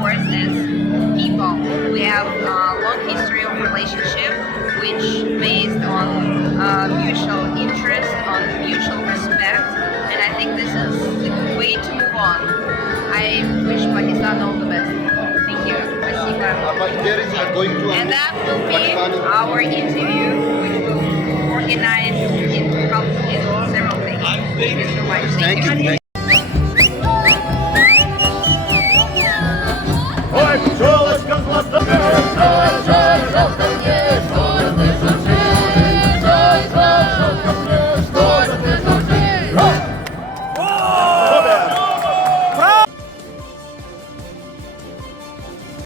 course, as people, we have a long history of relationship, which based on mutual interest, on mutual respect, and I think this is the way to move on. I wish Pakistan all the best. Thank you. And that will be our interview, which will organize in several things. Thank you so much. Thank you.